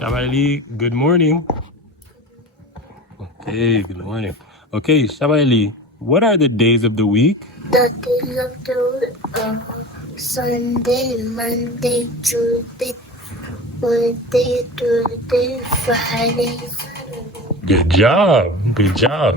Shamaili, good morning. Okay, good morning. Okay, Shamaili, what are the days of the week? The days of the Sunday, Monday, Tuesday, Wednesday, Thursday, Friday, Saturday. Good job. Good job.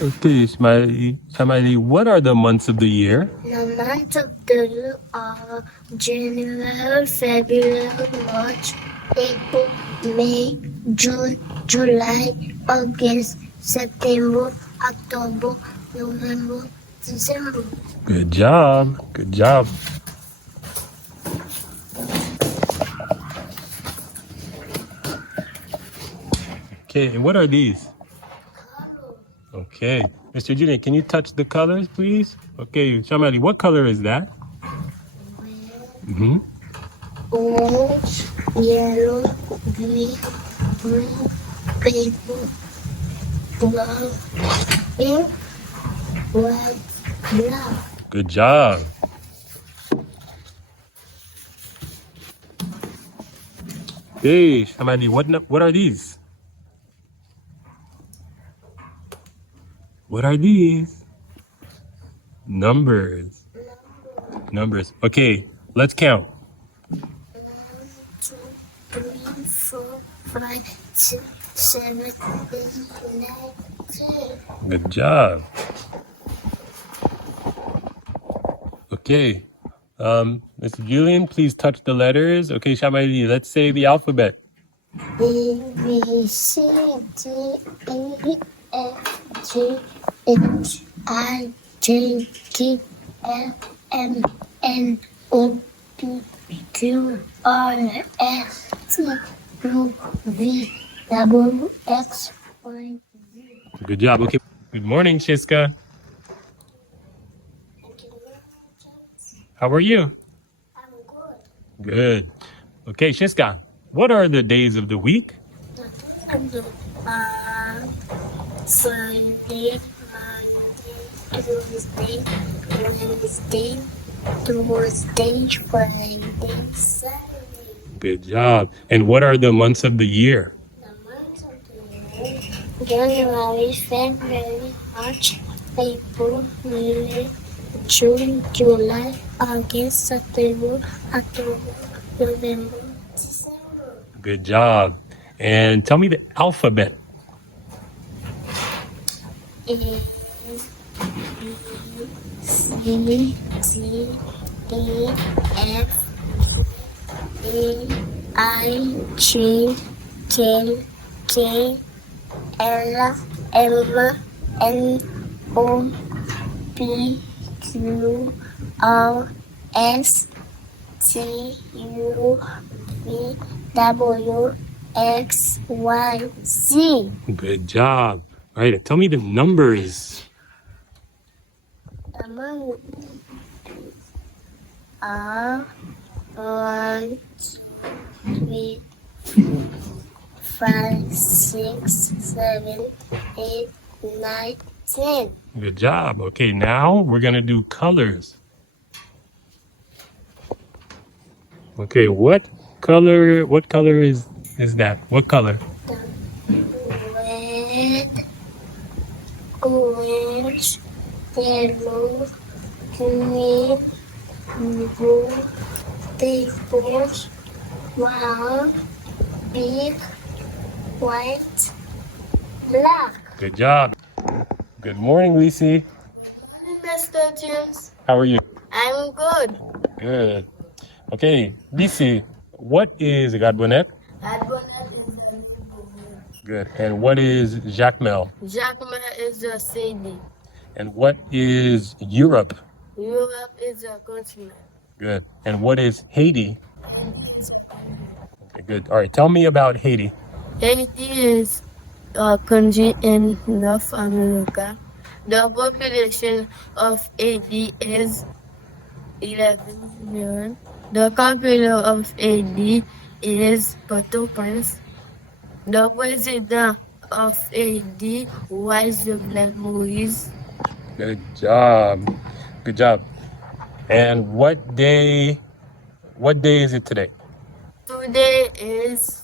Okay, Shamaili, what are the months of the year? The months of the year are January, February, March, April, May, June, July, August, September, October, November, December. Good job. Good job. Okay, and what are these? Okay. Mr. Julian, can you touch the colors, please? Okay, Shamaili, what color is that? Mm-hmm. Orange, yellow, green, blue, purple, brown, pink, white, black. Good job. Hey, Shamaili, what are these? What are these? Numbers. Numbers. Okay, let's count. 1, 2, 3, 4, 5, 6, 7, 8, 9, 10. Good job. Okay. Mr. Julian, please touch the letters. Okay, Shamaili, let's say the alphabet. A, B, C, D, E, F, G, H, I, J, K, L, M, N, O, P, Q, R, S, T, U, V, W, X, Y, Z. Good job. Okay. Good morning, Shiska. How are you? I'm good. Good. Okay, Shiska, what are the days of the week? I'm good. Sunday, Monday, Tuesday, Wednesday, Thursday, Friday, Saturday. Good job. And what are the months of the year? The months of the year: January, February, March, April, May, June, July, August, September, October, November, December. Good job. And tell me the alphabet. A, B, C, D, E, F, A, I, J, K, L, M, N, O, P, Q, R, S, T, U, V, W, X, Y, Z. Good job. All right, tell me the numbers. Among are 1, 2, 3, 5, 6, 7, 8, 9, 10. Good job. Okay, now we're going to do colors. Okay, what color is that? What color? Red, orange, yellow, green, blue, purple, brown, big, white, black. Good job. Good morning, Lisi. Mr. James, How are you? I'm good. Good. Okay, Lisi, what is Gadbonet? Good. And what is Jacmel? Jacqueline is a city. And what is Europe? Europe is a continent. Good. And what is Haiti? Okay, good. All right, tell me about Haiti. Haiti is a country in North America. The population of Haiti is 11 million. The capital of Haiti is Port-au-Prince. The president of Haiti was the Black Moise. Good job. Good job. And what day What day is it today? Today is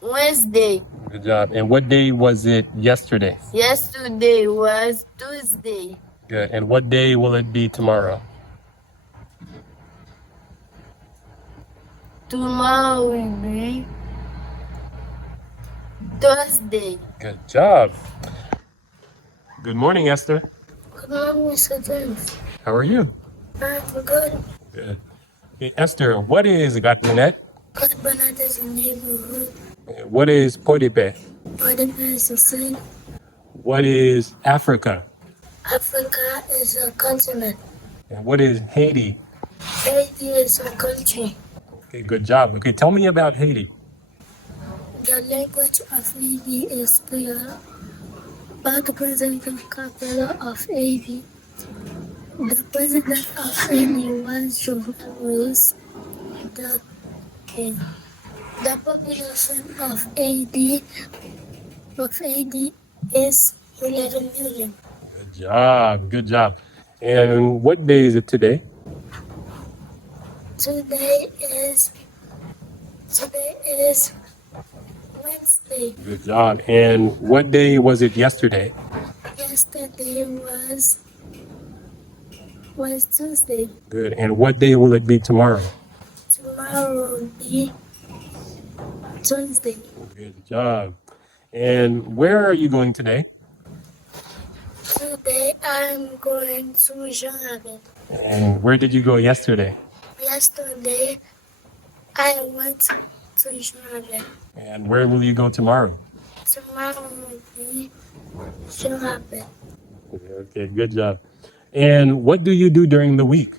Wednesday. Good job. And what day was it yesterday? Yesterday was Tuesday. Good. And what day will it be tomorrow? Tomorrow will be Thursday. Good job. Good morning, Esther. Good morning, Mr. James. How are you? I'm good. Good. Hey, Esther, what is Gatmanet? Good Bernard is a neighborhood. What is Potipe? Potipe is a city. What is Africa? Africa is a continent. And what is Haiti? Haiti is a country. Okay, good job. Okay, tell me about Haiti. The language of Haiti is Creole, but the president capital of Haiti. The president of Haiti was Joe the king. The population of Haiti is 11 million. Good job. Good job. And what day is it today? Today is Wednesday. Good job. And what day was it yesterday? Yesterday was Tuesday. Good. And what day will it be tomorrow? Tomorrow will be Tuesday. Good job. And where are you going today? Today I'm going to Jean. And where did you go yesterday? Yesterday I went to Jean. And where will you go tomorrow? Tomorrow will be Jean. Okay, good job. And what do you do during the week?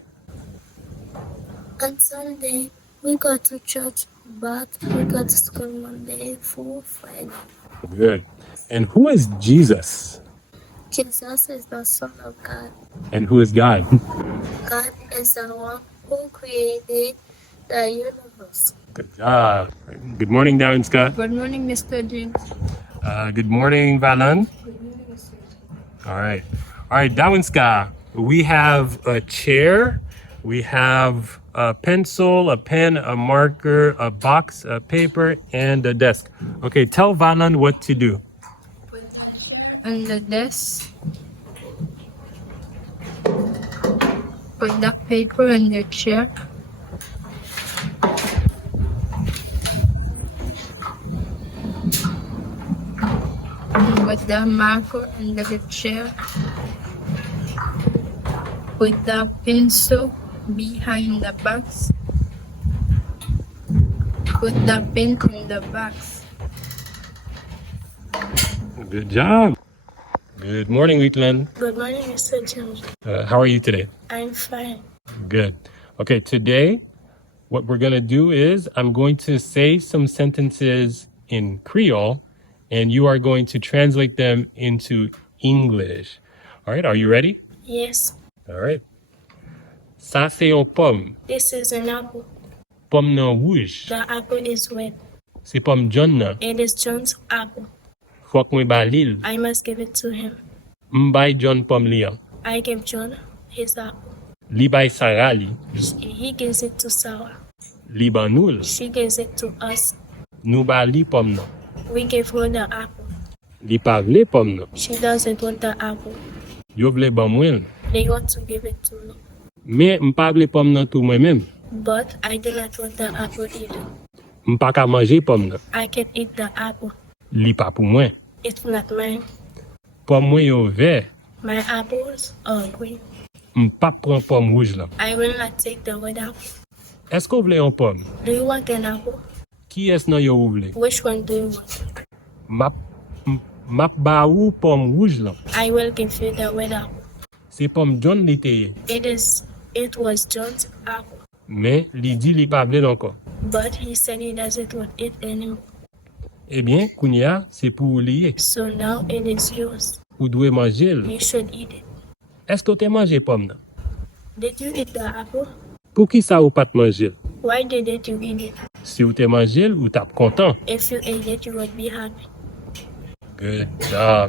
On Sunday we go to church, but we go to school Monday through Friday. Good. And who is Jesus? Jesus is the Son of God. And who is God? God is the one who created the universe. Good job. Good morning, Darren Scott. Good morning, Mr. James. Good morning, Valan. All right. All right, Dawinska, we have a chair, we have a pencil, a pen, a marker, a box, a paper, and a desk. Okay, tell Valan what to do. On the desk, put the paper on the chair. Put the marker under the chair. Put the pencil behind the box. Put the pen in the box. Good job. Good morning, Wheatland. Good morning, Mr. James. How are you today? I'm fine. Good. Okay, today what we're going to do is I'm going to say some sentences in Creole and you are going to translate them into English. All right, are you ready? Yes. All right. Ça c'est une pomme. This is an apple. Pomme non rouge. The apple is red. C'est pomme jaune nan. It is John's apple. Fok mwen ba lil. I must give it to him. Mbay John pomme li an. I give John his apple. Li bay Sarah li. He gives it to Sarah. Li ban nou. She gives it to us. Nou ba li pomme nan. We give her the apple. Li pa vle pomme nan. She doesn't want the apple. Yo vle ban mwen. They want to give it to me. Me mpa vle pomme nan tou mwen men. But I do not want the apple either. Mpa ka manje pomme nan. I can eat the apple. Li pa pou mwen. It's not mine. Pomme mwen yo ver. My apples are green. Mpa pran pomme rouge lan. I will not take the red apple. Esko vle yon pomme? Do you want an apple? Ki es nan yo ou vle? Which one do you want? Map ba ou pomme rouge lan. I will give you the red apple. Se pomme John li teye. It was John's apple. Men li di li pa vle lankon. But he said he doesn't want it anymore. Ebyen, kounya, se pou ou liye. So now it is yours. Ou dwe manje l. You should eat it. Esko te manje pomme nan? Did you eat the apple? Pou ki sa ou pat manje l? Why didn't you eat it? Si ou te manje l, ou tap kontan. If you ate it, you would be happy. Good job.